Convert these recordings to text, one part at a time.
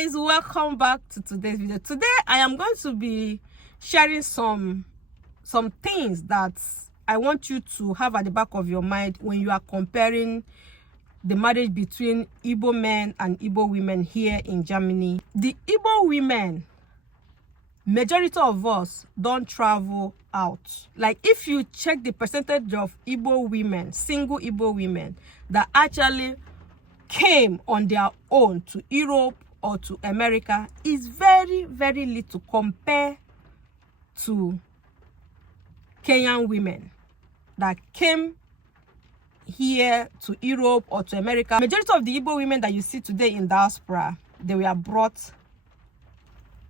guys, welcome back to today's video. Today I am going to be sharing some things that I want you to have at the back of your mind when you are comparing the marriage between Igbo men and Igbo women here in Germany. The Igbo women, majority of us don't travel out. Like, if you check the percentage of Igbo women, single Igbo women that actually came on their own to Europe or to America, is very, very little compared to Kenyan women that came here to Europe or to America. Majority of the Igbo women that you see today in diaspora, they were brought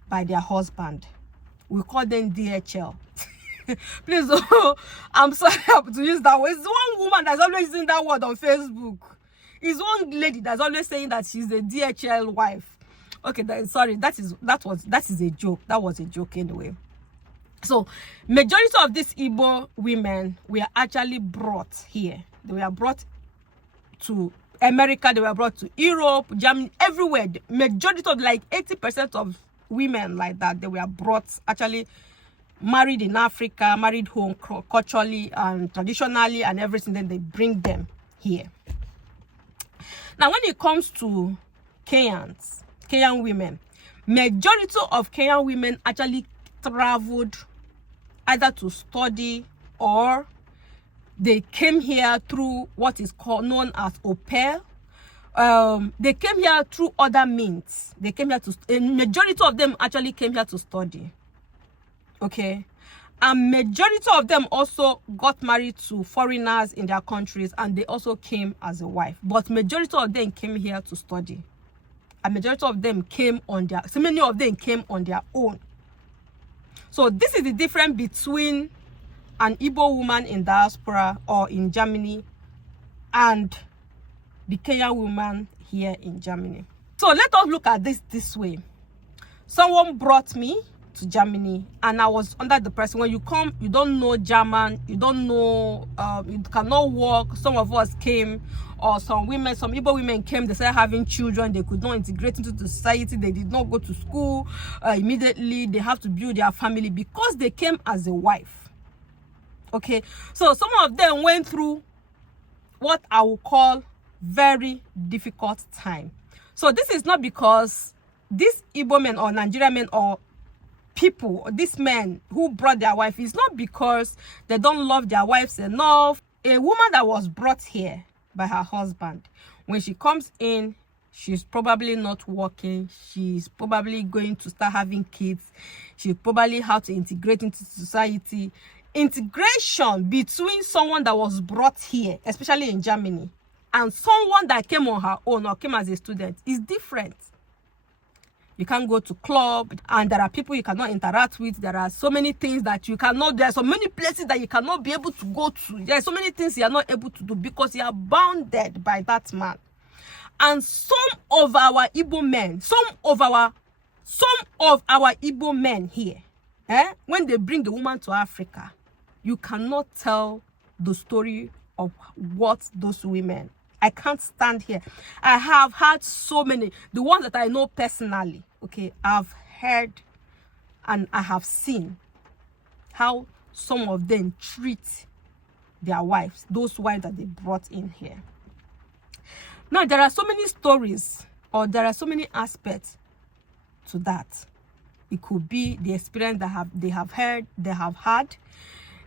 by their husband. We call them DHL. Please, oh, I'm sorry to use that word. It's one woman that's always using that word on Facebook. It's one lady that's always saying that she's a DHL wife. Okay, sorry, that is a joke. That was a joke anyway. So majority of these Igbo women were actually brought here. They were brought to America, they were brought to Europe, Germany, everywhere. The majority of, like 80% of women like that, they were brought, actually married in Africa, married home culturally and traditionally and everything. Then they bring them here. Now, when it comes to Kenyan women, majority of Kenyan women actually traveled either to study or they came here through what is known as au pair. They came here through other means. They came here a majority of them actually came here to study. Okay. And majority of them also got married to foreigners in their countries, and they also came as a wife. But majority of them came here to study. And majority of them came on their, so many of them came on their own. So this is the difference between an Igbo woman in diaspora or in Germany and the Kenyan woman here in Germany. So let us look at this way. Someone brought me to Germany and I was under the pressure. When you come, you don't know German, you don't know, you cannot walk. Some of us came, or some Igbo women came, they started having children, they could not integrate into the society, they did not go to school immediately, they have to build their family because they came as a wife. Okay, so some of them went through what I will call very difficult time. So this is not because these Igbo men or Nigerian men or people, these men who brought their wife, is not because they don't love their wives enough. A woman that was brought here by her husband, when she comes in, she's probably not working, she's probably going to start having kids, she probably have to integrate into society. Integration between someone that was brought here, especially in Germany, and someone that came on her own or came as a student is different. You can't go to club, and there are people you cannot interact with. There are so many things that you cannot, there are so many places that you cannot be able to go to. There are so many things you are not able to do because you are bounded by that man. And some of our Igbo men, some of our Igbo men here, when they bring the woman to Africa, you cannot tell the story of what those women. I can't stand here. I have had so many, the ones that I know personally, okay, I've heard and I have seen how some of them treat their wives, those wives that they brought in here. Now, there are so many stories, or there are so many aspects to that. It could be the experience that they have had.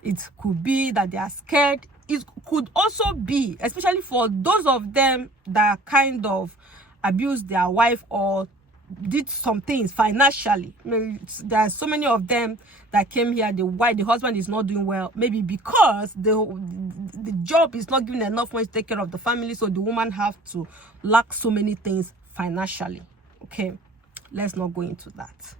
It could be that they are scared. It could also be, especially for those of them that kind of abused their wife or did some things financially. There are so many of them that came here, the husband is not doing well, maybe because the job is not giving enough money to take care of the family, so the woman have to lack so many things financially. Okay, let's not go into that.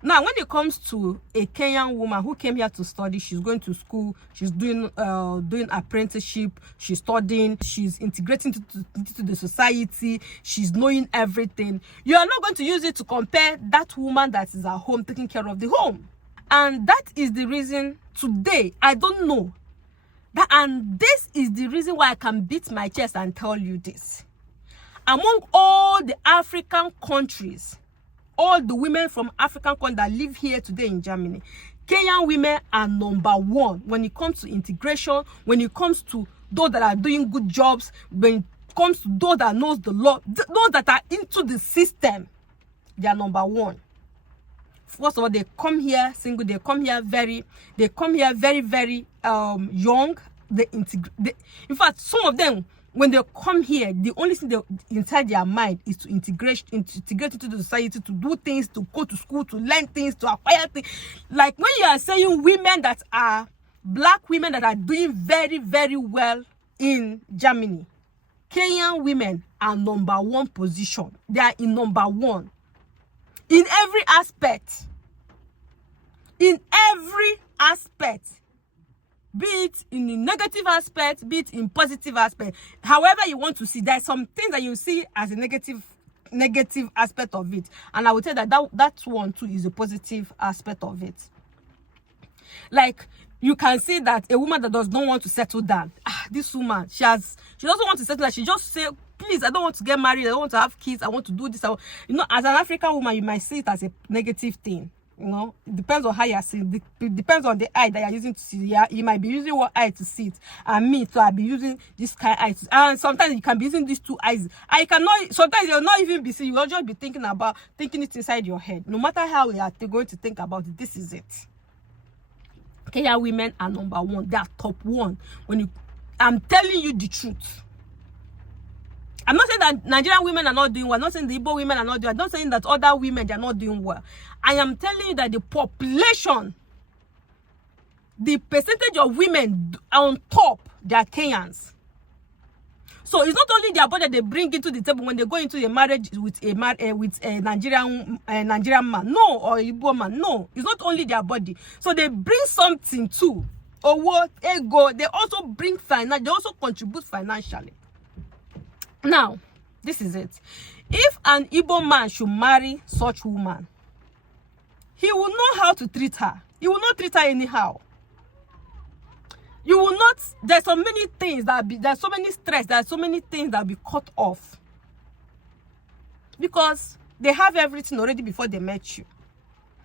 Now, when it comes to a Kenyan woman who came here to study, she's going to school, she's doing apprenticeship, she's studying, she's integrating into the society, she's knowing everything. You are not going to use it to compare that woman that is at home taking care of the home. And that is the reason today, I don't know. And this is the reason why I can beat my chest and tell you this. Among all the African countries, all the women from African countries that live here today in Germany, Kenyan women are number one when it comes to integration, when it comes to those that are doing good jobs, when it comes to those that knows the law, those that are into the system. They are number one. First of all, they come here single. They come here very, very young. In fact, some of them, when they come here, the only thing inside their mind is to integrate into the society, to do things, to go to school, to learn things, to acquire things. Like when you are saying women that are black women that are doing very, very well in Germany, Kenyan women are number one position. They are in number one in every aspect. In every aspect. Be it in the negative aspect, be it in positive aspect. However you want to see, there's some things that you see as a negative aspect of it. And I would say that one too is a positive aspect of it. Like, you can see that a woman that does not want to settle down, this woman, she doesn't want to settle down. She just say, please, I don't want to get married, I don't want to have kids, I want to do this. As an African woman, you might see it as a negative thing. It depends on how you're seeing. It depends on the eye that you're using to see. Yeah, you might be using one eye to see it, and me, so I'll be using this kind of eye. And sometimes you can be using these two eyes. I cannot. Sometimes you'll not even be seeing. You'll just be thinking it inside your head. No matter how we are going to think about it, this is it. Kenyan women are number one. They are top one. I'm telling you the truth. I'm not saying that Nigerian women are not doing well. I'm not saying the Igbo women are not doing well. I'm not saying that other women, they are not doing well. I am telling you that the population, the percentage of women on top, they are Kenyans. So it's not only their body they bring into the table when they go into a marriage with a Nigerian man, no, or Igbo man, no. It's not only their body. So they bring something too. Or what ego, they also bring finance, they also contribute financially. Now, this is it. If an Igbo man should marry such woman, he will know how to treat her. He will not treat her anyhow. You will not, there's so many things there's so many stress, there's so many things that will be cut off. Because they have everything already before they met you.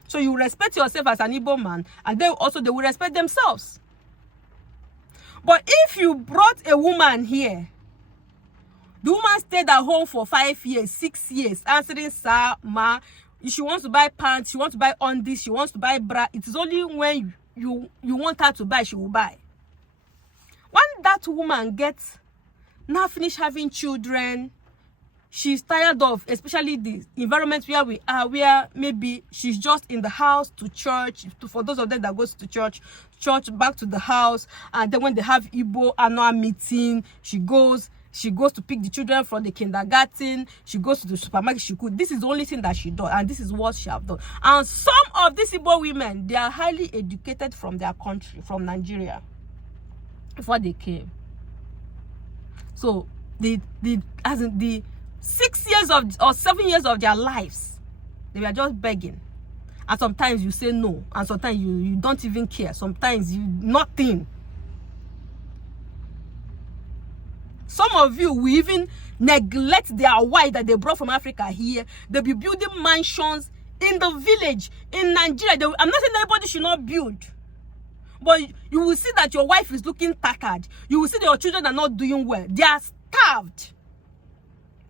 So you respect yourself as an Igbo man, and they will respect themselves. But if you brought a woman here, the woman stayed at home for 5 years, 6 years, answering sir, ma. If she wants to buy pants, she wants to buy undies, she wants to buy bra. It is only when you want her to buy, she will buy. When that woman gets now finished having children, she's tired of, especially the environment where we are, where maybe she's just in the house to church. For those of them that goes to church back to the house, and then when they have Igbo annual meeting, she goes to pick the children from the kindergarten. She goes to the supermarket. This is the only thing that she does, and this is what she have done. And some of these Igbo women, they are highly educated from their country, from Nigeria, before they came. So the 6 years or 7 years of their lives, they were just begging. And sometimes you say no, and sometimes you don't even care. Sometimes nothing. Some of you will even neglect their wife that they brought from Africa here. They'll be building mansions in the village, in Nigeria. I'm not saying everybody should not build. But you will see that your wife is looking tattered. You will see that your children are not doing well. They are starved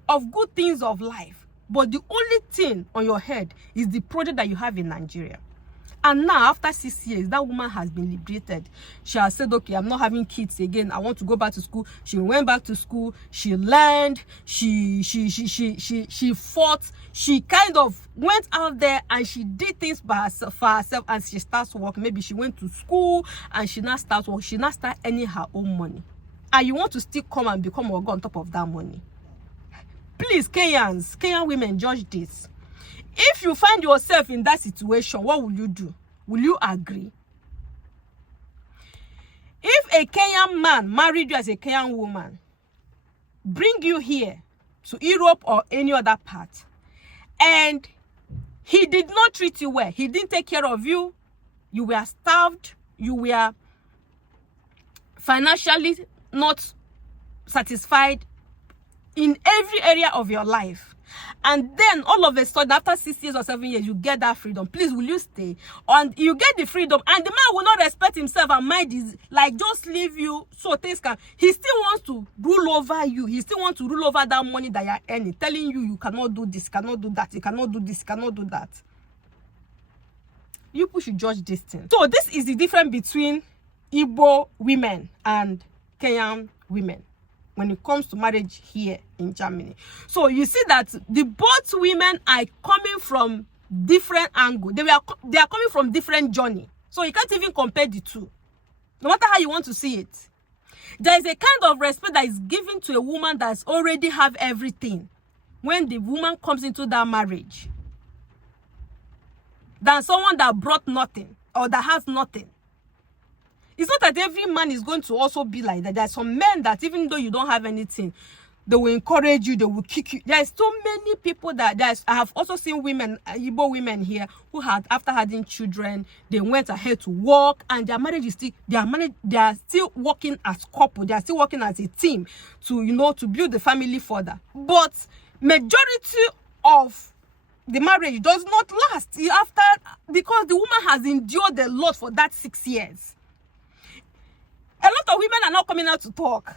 of good things of life. But the only thing on your head is the project that you have in Nigeria. And now, after 6 years, that woman has been liberated. She has said, okay, I'm not having kids again. I want to go back to school. She went back to school. She learned. She fought. She kind of went out there and she did things for herself, and she starts working. Maybe she went to school and she now starts working. She now starts earning her own money. And you want to still come and become a god on top of that money. Please, Kenyan women, judge this. If you find yourself in that situation, what will you do? Will you agree? If a Kenyan man married you as a Kenyan woman, bring you here to Europe or any other part, and he did not treat you well, he didn't take care of you, you were starved, you were financially not satisfied in every area of your life, and then all of a sudden after 6 years or 7 years you get that freedom, please will you stay? And you get the freedom and the man will not respect himself and mind his, like, just leave you so things can, he still wants to rule over you, he still wants to rule over that money that you're earning, telling you you cannot do this, cannot do that, you cannot do this, cannot do that. You should judge this thing. So this is the difference between Igbo women and Kenyan women when it comes to marriage here in Germany. So you see that the both women are coming from different angle. They are coming from different journey. So you can't even compare the two. No matter how you want to see it. There is a kind of respect that is given to a woman that's already have everything when the woman comes into that marriage than someone that brought nothing or that has nothing. It's not that every man is going to also be like that. There are some men that even though you don't have anything, they will encourage you, they will kick you. There's so many people that I have also seen women, Igbo women here, who had, after having children, they went ahead to work, and their marriage is still, they are still working as couple, they are still working as a team to, you know, to build the family further. But majority of the marriage does not last after, because the woman has endured a lot for that 6 years. A lot of women are not coming out to talk.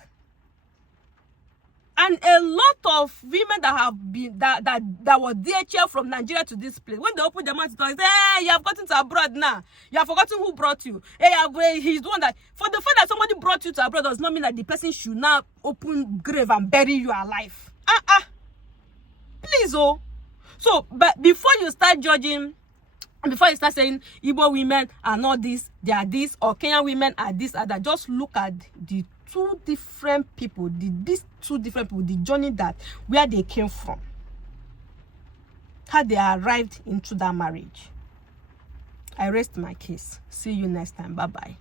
And a lot of women that have been, that were DHL from Nigeria to this place, when they open their mouth to talk, they say, hey, you have gotten to abroad now. You have forgotten who brought you. Hey, he's the one that, for the fact that somebody brought you to abroad does not mean that the person should now open grave and bury you alive. Please, oh. So, but before you start judging, before you start saying Igbo women are not this, they are this, or Kenyan women are this, or that, just look at the two different people, these two different people, the journey that, where they came from, how they arrived into that marriage. I rest my case. See you next time. Bye-bye.